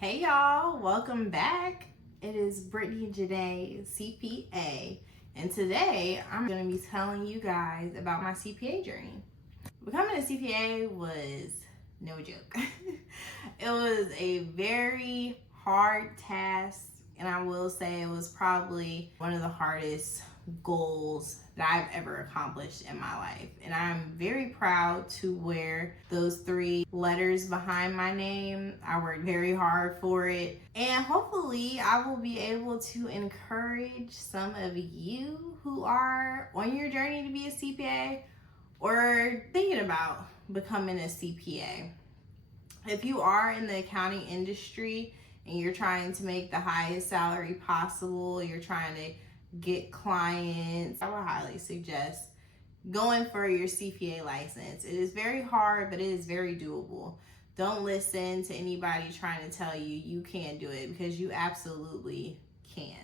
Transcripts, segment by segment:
Hey y'all, welcome back. It is Brittany Janae, CPA, and today I'm going to be telling you guys about my CPA journey. Becoming a CPA was no joke. It was a very hard task, and I will say it was probably one of the hardest goals that I've ever accomplished in my life. And I'm very proud to wear those 3 letters behind my name. I worked very hard for it. And hopefully I will be able to encourage some of you who are on your journey to be a CPA or thinking about becoming a CPA. If you are in the accounting industry and you're trying to make the highest salary possible, you're trying to get clients, I would highly suggest going for your CPA license. It is very hard, but it is very doable. Don't listen to anybody trying to tell you you can't do it, because you absolutely can.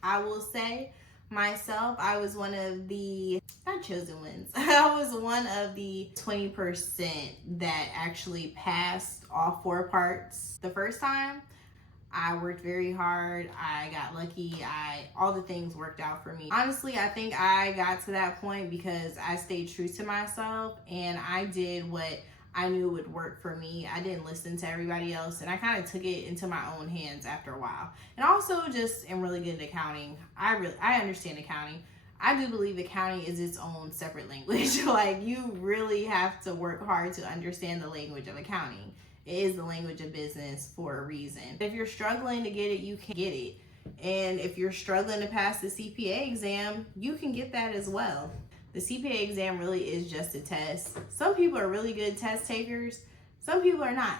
I will say myself, I was one of the not chosen ones. I was one of the 20% that actually passed all 4 parts the first time. I worked very hard. I got lucky. All the things worked out for me. Honestly, I think I got to that point because I stayed true to myself and I did what I knew would work for me. I didn't listen to everybody else, and I kind of took it into my own hands after a while. And also just am really good at accounting. I understand accounting. I do believe accounting is its own separate language. Like, you really have to work hard to understand the language of accounting. It is the language of business for a reason. If you're struggling to get it, you can get it. And if you're struggling to pass the CPA exam, you can get that as well. The CPA exam really is just a test. Some people are really good test takers. Some people are not.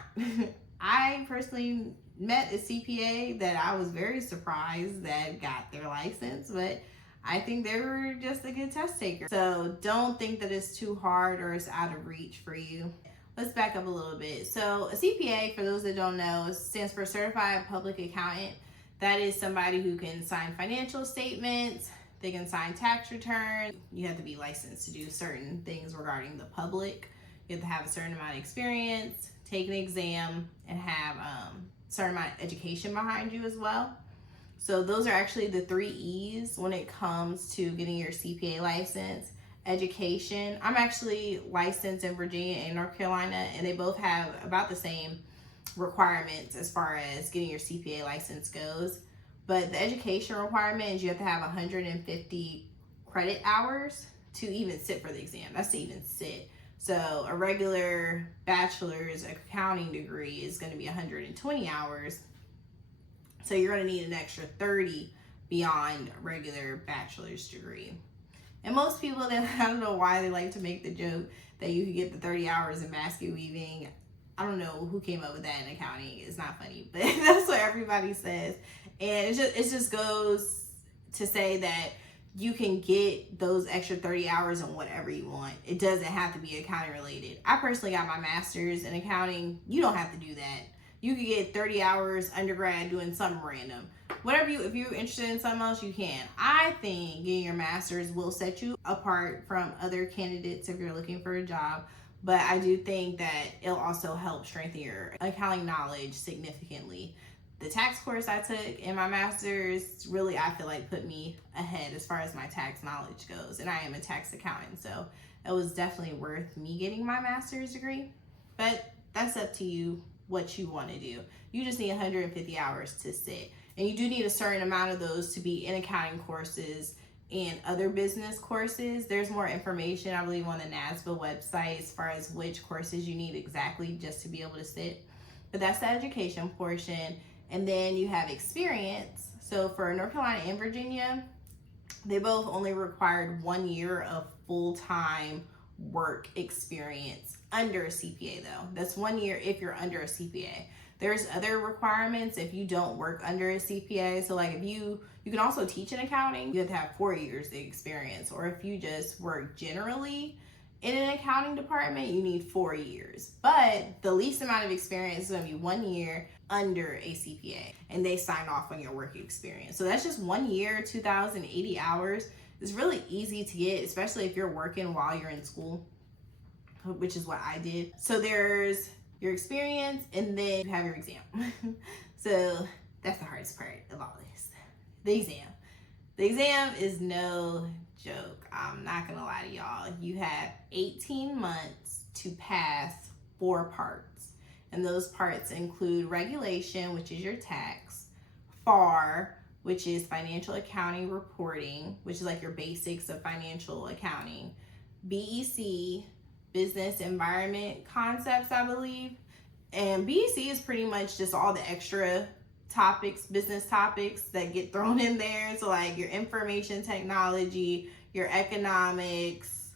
I personally met a CPA that I was very surprised that got their license, but I think they were just a good test taker. So don't think that it's too hard or it's out of reach for you. Let's back up a little bit. So a CPA, for those that don't know, stands for Certified Public Accountant. That is somebody who can sign financial statements. They can sign tax returns. You have to be licensed to do certain things regarding the public. You have to have a certain amount of experience, take an exam, and have a certain amount of education behind you as well. So those are actually the 3 E's when it comes to getting your CPA license. Education. I'm actually licensed in Virginia and North Carolina, and they both have about the same requirements as far as getting your CPA license goes. But the education requirement is you have to have 150 credit hours to even sit for the exam. That's to even sit. So a regular bachelor's accounting degree is going to be 120 hours. So you're going to need an extra 30 beyond a regular bachelor's degree. And most people, I don't know why they like to make the joke that you could get the 30 hours in basket weaving. I don't know who came up with that in accounting. It's not funny, but that's what everybody says. And it just goes to say that you can get those extra 30 hours on whatever you want. It doesn't have to be accounting related. I personally got my master's in accounting. You don't have to do that. You could get 30 hours undergrad doing something random. If you're interested in something else, you can. I think getting your master's will set you apart from other candidates if you're looking for a job. But I do think that it'll also help strengthen your accounting knowledge significantly. The tax course I took in my master's really, I feel like, put me ahead as far as my tax knowledge goes. And I am a tax accountant, so it was definitely worth me getting my master's degree. But that's up to you what you want to do. You just need 150 hours to sit. And you do need a certain amount of those to be in accounting courses and other business courses. There's more information, I believe, on the NASBA website as far as which courses you need exactly just to be able to sit. But that's the education portion. And then you have experience. So for North Carolina and Virginia, they both only required 1 year of full-time work experience under a CPA though. That's 1 year if you're under a CPA. There's other requirements if you don't work under a CPA. So like if you can also teach in accounting, you have to have 4 years of experience. Or if you just work generally in an accounting department, you need 4 years. But the least amount of experience is going to be 1 year under a CPA, and they sign off on your work experience. So that's just 1 year, 2,080 hours. It's really easy to get, especially if you're working while you're in school, which is what I did. So there's your experience, and then you have your exam. So that's the hardest part of all this, the exam. The exam is no joke. I'm not gonna lie to y'all. You have 18 months to pass 4 parts. And those parts include regulation, which is your tax, FAR, which is financial accounting reporting, which is like your basics of financial accounting, BEC, business environment concepts, I believe. And BEC is pretty much just all the extra topics, business topics that get thrown in there. So like your information technology, your economics,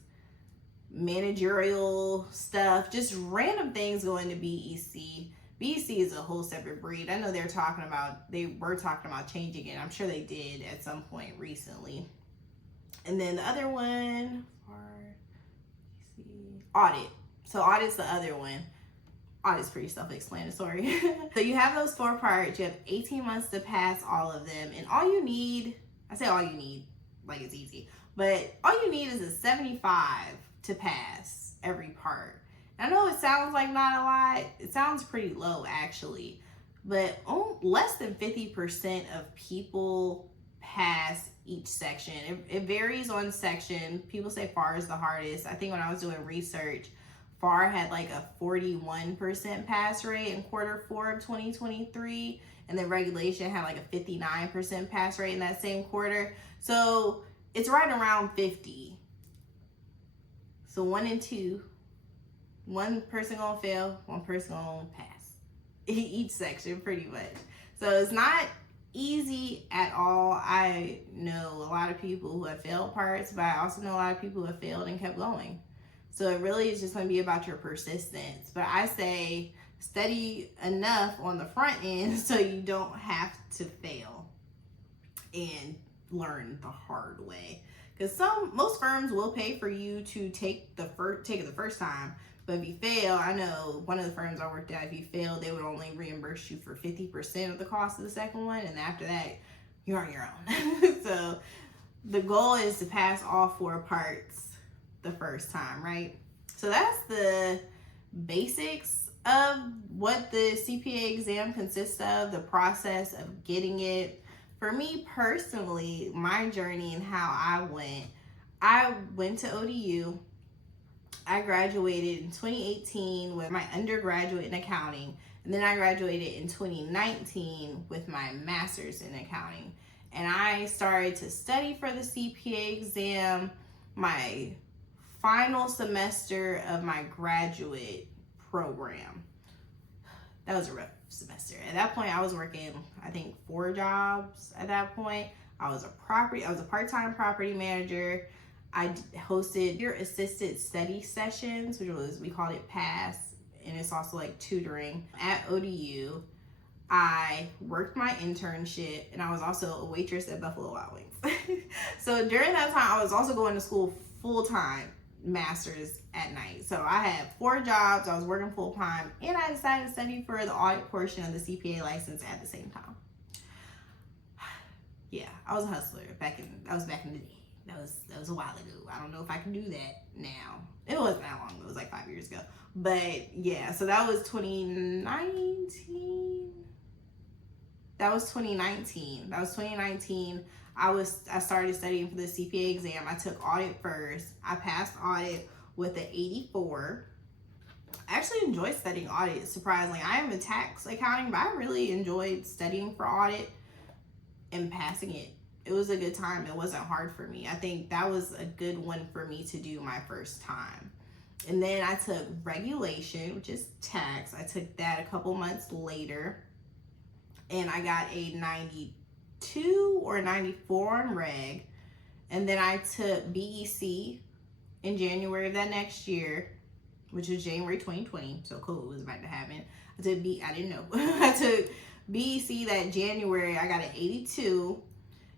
managerial stuff, just random things go into BEC. BEC is a whole separate breed. I know they were talking about changing it. I'm sure they did at some point recently. And then the other one, audit. So audit's the other one. Audit's pretty self-explanatory. So you have those 4 parts. You have 18 months to pass all of them. And all you need, I say all you need, like it's easy, but all you need is a 75 to pass every part. I know it sounds like not a lot. It sounds pretty low actually, but less than 50% of people pass each section. It varies on section. People say FAR is the hardest. I think when I was doing research, FAR had like a 41% pass rate in Q4 of 2023, and then regulation had like a 59% pass rate in that same quarter. So it's right around 50. So 1 and 2. One person gonna fail, one person gonna pass each section pretty much. So it's not easy at all. I know a lot of people who have failed parts, but I also know a lot of people who have failed and kept going. So it really is just gonna be about your persistence. But I say study enough on the front end so you don't have to fail and learn the hard way. Because most firms will pay for you to take it the first time. But if you fail, I know one of the firms I worked at, if you fail, they would only reimburse you for 50% of the cost of the second one. And after that, you're on your own. So the goal is to pass all 4 parts the first time, right? So that's the basics of what the CPA exam consists of, the process of getting it. For me personally, my journey and how I went to ODU. I graduated in 2018 with my undergraduate in accounting, and then I graduated in 2019 with my master's in accounting. And I started to study for the CPA exam my final semester of my graduate program. That was a rough semester. At that point, I was working, I think, 4 jobs at that point. I was a part-time property manager. I hosted your assisted study sessions, we called it PASS, and it's also like tutoring at ODU. I worked my internship, and I was also a waitress at Buffalo Wild Wings. So during that time, I was also going to school full-time, master's at night. So I had 4 jobs, I was working full-time, and I decided to study for the audit portion of the CPA license at the same time. Yeah, I was a hustler back in the day. That was a while ago. I don't know if I can do that now. It wasn't that long ago. It was like 5 years ago. But yeah, so that was 2019. I started studying for the CPA exam. I took audit first. I passed audit with an 84. I actually enjoyed studying audit, surprisingly. I am in tax accounting, but I really enjoyed studying for audit and passing it. It was a good time. It wasn't hard for me. I think that was a good one for me to do my first time. And then I took regulation, which is tax. I took that a couple months later, and I got a 92 or 94 on reg. And then I took BEC in January of that next year, which was January 2020. So COVID was about to happen. I didn't know. I took BEC that January. I got an 82.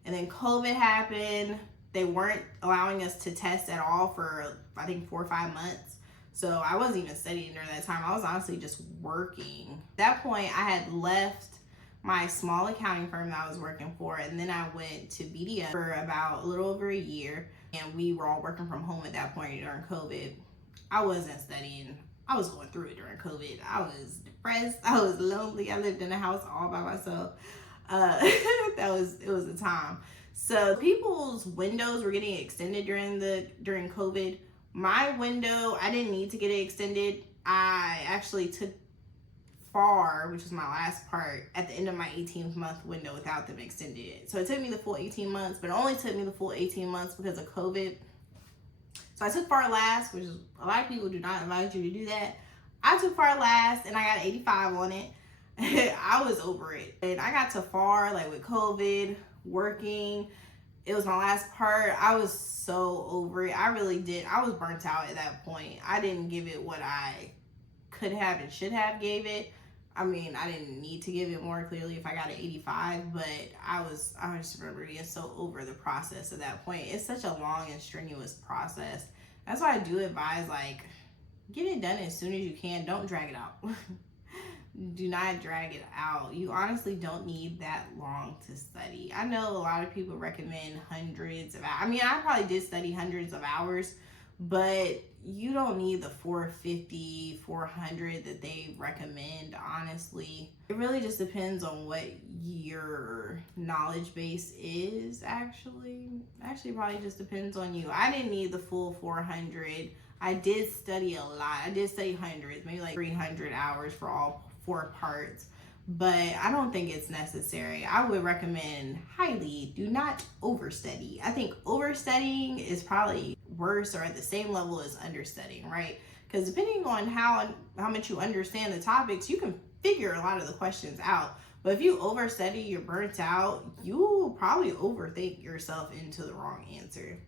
And then COVID happened. They weren't allowing us to test at all for, I think, 4 or 5 months. So I wasn't even studying during that time. I was honestly just working. At that point, I had left my small accounting firm that I was working for, and then I went to BDM for about a little over a year, and we were all working from home at that point during COVID. I wasn't studying. I was going through it during COVID. I was depressed. I was lonely. I lived in a house all by myself. It was a time. So people's windows were getting extended during COVID. My window, I didn't need to get it extended. I actually took FAR, which was my last part, at the end of my 18th month window without them extending it. So it took me the full 18 months, but it only took me the full 18 months because of COVID. So I took FAR last, which is, a lot of people do not advise you to do that. I took FAR last and I got 85 on it. I was over it. And I got to FAR, like with COVID, working. It was my last part. I was so over it. I really did. I was burnt out at that point. I didn't give it what I could have and should have gave it. I mean, I didn't need to give it more clearly if I got an 85, but I just remember being so over the process at that point. It's such a long and strenuous process. That's why I do advise, like, get it done as soon as you can. Don't drag it out. Do not drag it out. You honestly don't need that long to study. I know a lot of people recommend hundreds of hours. I mean, I probably did study hundreds of hours, but you don't need the 450, 400 that they recommend, honestly. It really just depends on what your knowledge base is, actually. Actually, probably just depends on you. I didn't need the full 400. I did study a lot. I did study hundreds, maybe like 300 hours for all 4 parts, but I don't think it's necessary. I would recommend highly, do not overstudy. I think overstudying is probably worse or at the same level as understudying, right? Because depending on how much you understand the topics, you can figure a lot of the questions out. But if you overstudy, you're burnt out, you will probably overthink yourself into the wrong answer.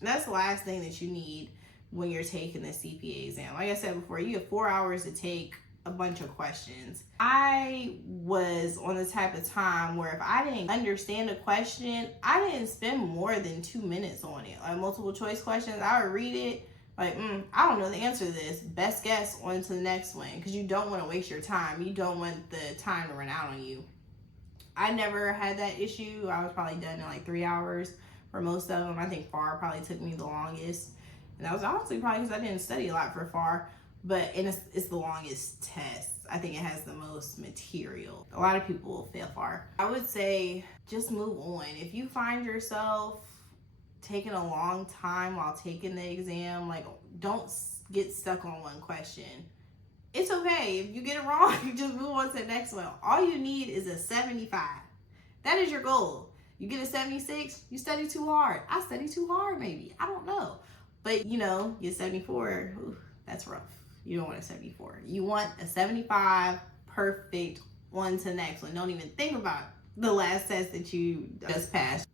And that's the last thing that you need when you're taking the CPA exam. Like I said before, you have 4 hours to take a bunch of questions. I was on the type of time where if I didn't understand a question, I didn't spend more than 2 minutes on it. Like multiple choice questions, I would read it, like, I don't know the answer to this. Best guess, on to the next one, because you don't want to waste your time. You don't want the time to run out on you. I never had that issue. I was probably done in like 3 hours for most of them. I think FAR probably took me the longest. And that was honestly probably because I didn't study a lot for FAR. But it's the longest test. I think it has the most material. A lot of people will fail FAR. I would say just move on. If you find yourself taking a long time while taking the exam, like, don't get stuck on one question. It's okay. If you get it wrong, you just move on to the next one. All you need is a 75. That is your goal. You get a 76, you study too hard. I study too hard, maybe. I don't know. But, you know, you're 74, ooh, that's rough. You don't want a 74. You want a 75, perfect, on to the next one. Don't even think about the last test that you just passed.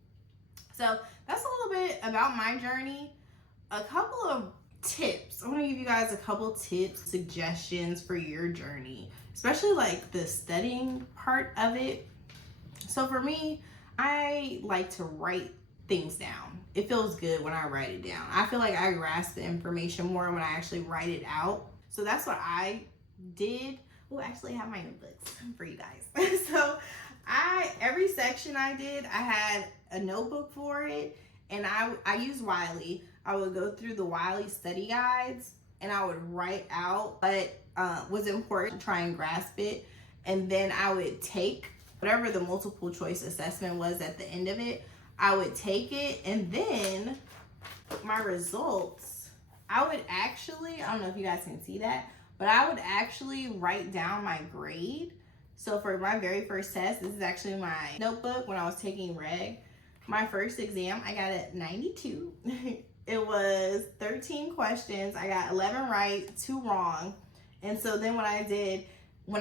So that's a little bit about my journey. A couple of tips. I want to give you guys a couple tips, suggestions for your journey, especially like the studying part of it. So for me, I like to write things down. It feels good when I write it down. I feel like I grasp the information more when I actually write it out. So that's what I did. Oh, actually I have my notebooks for you guys. So every section I did, I had a notebook for it, and I used Wiley. I would go through the Wiley study guides and I would write out what was important, try and grasp it, and then I would take whatever the multiple choice assessment was at the end of it. I would take it, and then my results, I would actually, I don't know if you guys can see that, but I would actually write down my grade. So for my very first test, this is actually my notebook when I was taking reg. My first exam, I got a 92. It was 13 questions. I got 11 right, 2 wrong. And so then when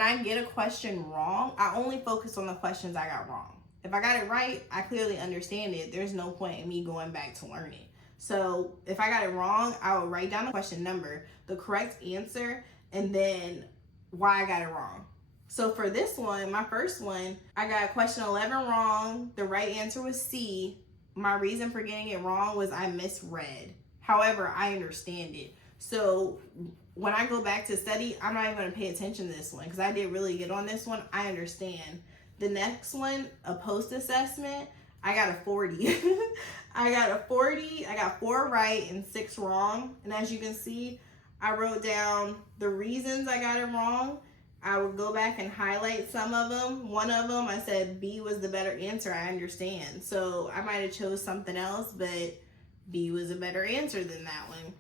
I get a question wrong, I only focus on the questions I got wrong. If I got it right, I clearly understand it. There's no point in me going back to learn it. So if I got it wrong, I would write down the question number, the correct answer, and then why I got it wrong. So for this one, my first one, I got question 11 wrong. The right answer was C. My reason for getting it wrong was I misread. However, I understand it. So when I go back to study, I'm not even going to pay attention to this one because I did really good on this one. I understand. The next one, a post assessment, I got a 40. I got a 40. I got 4 right and 6 wrong. And as you can see, I wrote down the reasons I got it wrong. I would go back and highlight some of them. One of them, I said B was the better answer. I understand. So I might have chose something else, but B was a better answer than that one.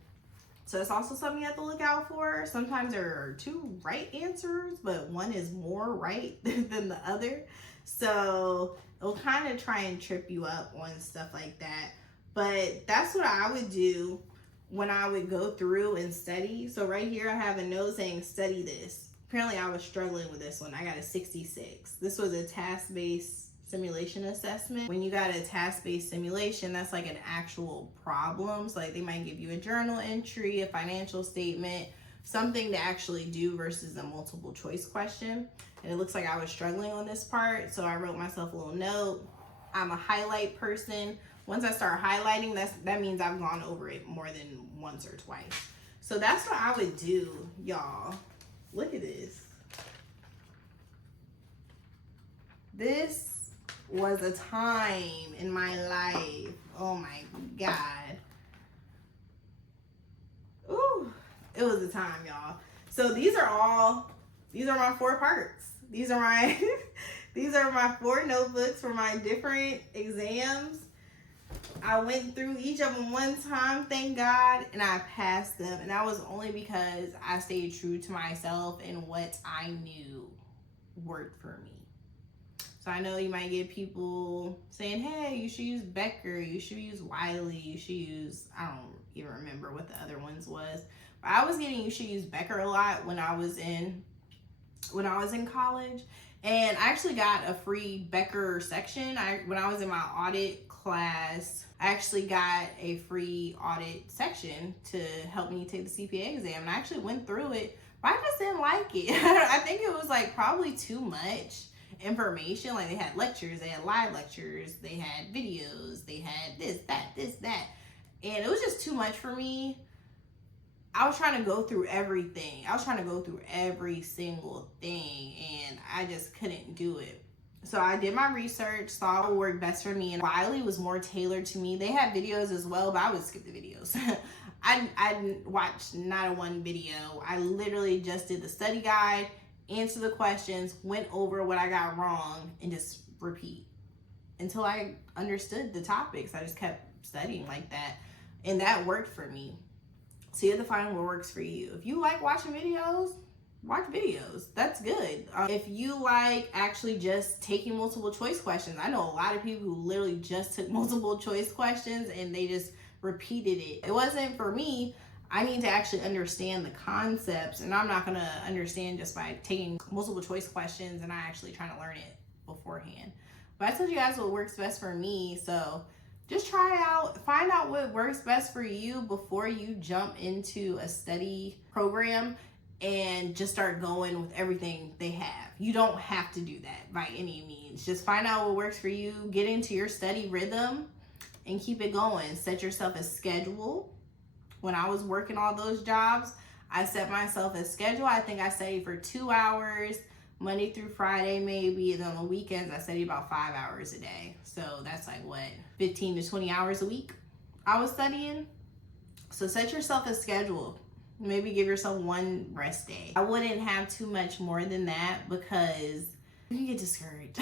So it's also something you have to look out for. Sometimes there are two right answers, but one is more right than the other. So it'll kind of try and trip you up on stuff like that. But that's what I would do when I would go through and study. So right here, I have a note saying study this. Apparently I was struggling with this one. I got a 66. This was a task-based simulation assessment. When you got a task-based simulation, that's like an actual problem. So like they might give you a journal entry, a financial statement, something to actually do versus a multiple choice question. And it looks like I was struggling on this part. So I wrote myself a little note. I'm a highlight person. Once I start highlighting, that means I've gone over it more than once or twice. So that's what I would do, y'all. Look at this. This was a time in my life. Oh my God. Ooh, it was a time, y'all. So these are my 4 parts. These are my these are my 4 notebooks for my different exams. I went through each of them one time, thank God, and I passed them. And that was only because I stayed true to myself and what I knew worked for me. So I know you might get people saying, hey, you should use Becker, you should use Wiley, you should use, I don't even remember what the other ones was. But I was getting you should use Becker a lot when I was in college. And I actually got a free Becker section. When I was in my audit class, I actually got a free audit section to help me take the CPA exam. And I actually went through it, but I just didn't like it. I think it was like probably too much information. Like they had lectures, they had live lectures, they had videos, they had this, that. And it was just too much for me. I was trying to go through everything. I was trying to go through every single thing, and I just couldn't do it. So I did my research, saw what worked best for me, and Wiley was more tailored to me. They had videos as well, but I would skip the videos. I watched not a one video. I literally just did the study guide, answer the questions, went over what I got wrong, and just repeat until I understood the topics. I just kept studying like that, and that worked for me. So you have to find what works for you. If you like watching videos, watch videos. That's good. If you like actually just taking multiple choice questions, I know a lot of people who literally just took multiple choice questions and they just repeated it. It wasn't for me. I need to actually understand the concepts, and I'm not going to understand just by taking multiple choice questions and I actually trying to learn it beforehand. But I told you guys what works best for me, so just try it out, find out what works best for you before you jump into a study program and just start going with everything they have. You don't have to do that by any means. Just find out what works for you, get into your study rhythm, and keep it going. Set yourself a schedule. When I was working all those jobs, I set myself a schedule. I think I studied for 2 hours, Monday through Friday maybe, and then on the weekends I studied about 5 hours a day. So that's like what, 15 to 20 hours a week I was studying. So set yourself a schedule. Maybe give yourself one rest day. I wouldn't have too much more than that because you can get discouraged.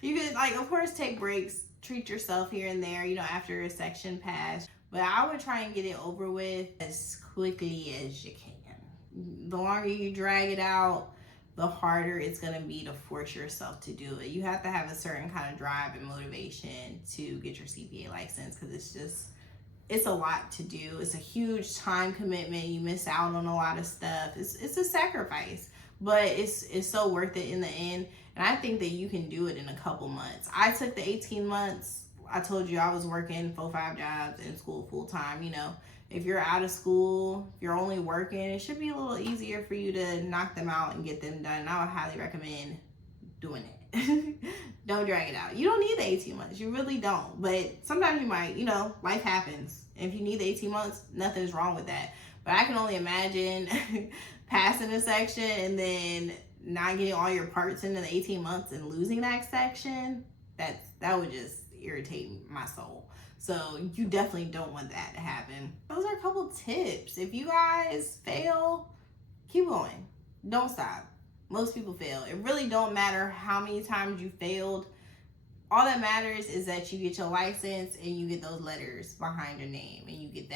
You could, like, of course, take breaks, treat yourself here and there, you know, after a section passed. But I would try and get it over with as quickly as you can. The longer you drag it out, the harder it's going to be to force yourself to do it. You have to have a certain kind of drive and motivation to get your CPA license because it's a lot to do. It's a huge time commitment. You miss out on a lot of stuff. It's a sacrifice, but it's so worth it in the end. And I think that you can do it in a couple months. I took the 18 months. I told you I was working 4-5 jobs in school full time. You know, if you're out of school, if you're only working, it should be a little easier for you to knock them out and get them done. I would highly recommend doing it. Don't drag it out. You don't need the 18 months. You really don't. But sometimes you might, you know, life happens. If you need the 18 months, nothing's wrong with that. But I can only imagine passing a section and then not getting all your parts into the 18 months and losing that section. That would just irritate my soul. So you definitely don't want that to happen. Those are a couple tips. If you guys fail, keep going. Don't stop. Most people fail. It really don't matter how many times you failed. All that matters is that you get your license and you get those letters behind your name and you get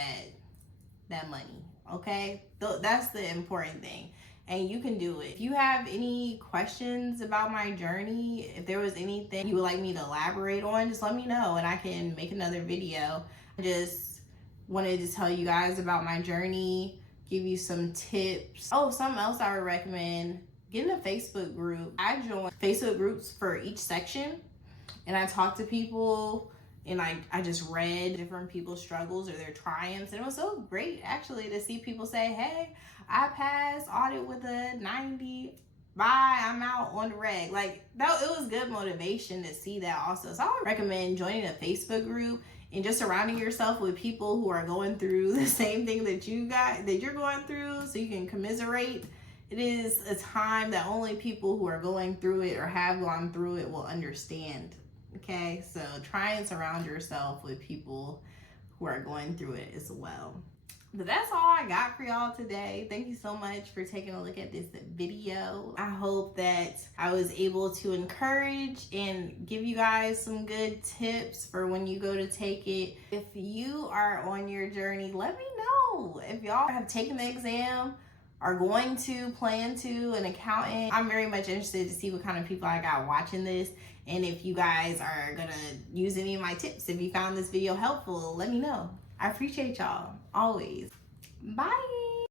that money. Okay? That's the important thing. And you can do it. If you have any questions about my journey, if there was anything you would like me to elaborate on, just let me know and I can make another video. I just wanted to tell you guys about my journey, give you some tips. Oh, something else I would recommend, get in a Facebook group. I joined Facebook groups for each section and I talk to people and I just read different people's struggles or their triumphs. And it was so great actually to see people say, hey, I passed audit with a 90. Bye, I'm out on the reg. Like, that, it was good motivation to see that also. So I would recommend joining a Facebook group and just surrounding yourself with people who are going through the same thing that you're going through, so you can commiserate. It is a time that only people who are going through it or have gone through it will understand. Okay, so try and surround yourself with people who are going through it as well. But that's all I got for y'all today. Thank you so much for taking a look at this video. I hope that I was able to encourage and give you guys some good tips for when you go to take it. If you are on your journey, let me know. If y'all have taken the exam, are going to, plan to, an accountant, I'm very much interested to see what kind of people I got watching this. And if you guys are gonna use any of my tips, if you found this video helpful, let me know. I appreciate y'all, always. Bye.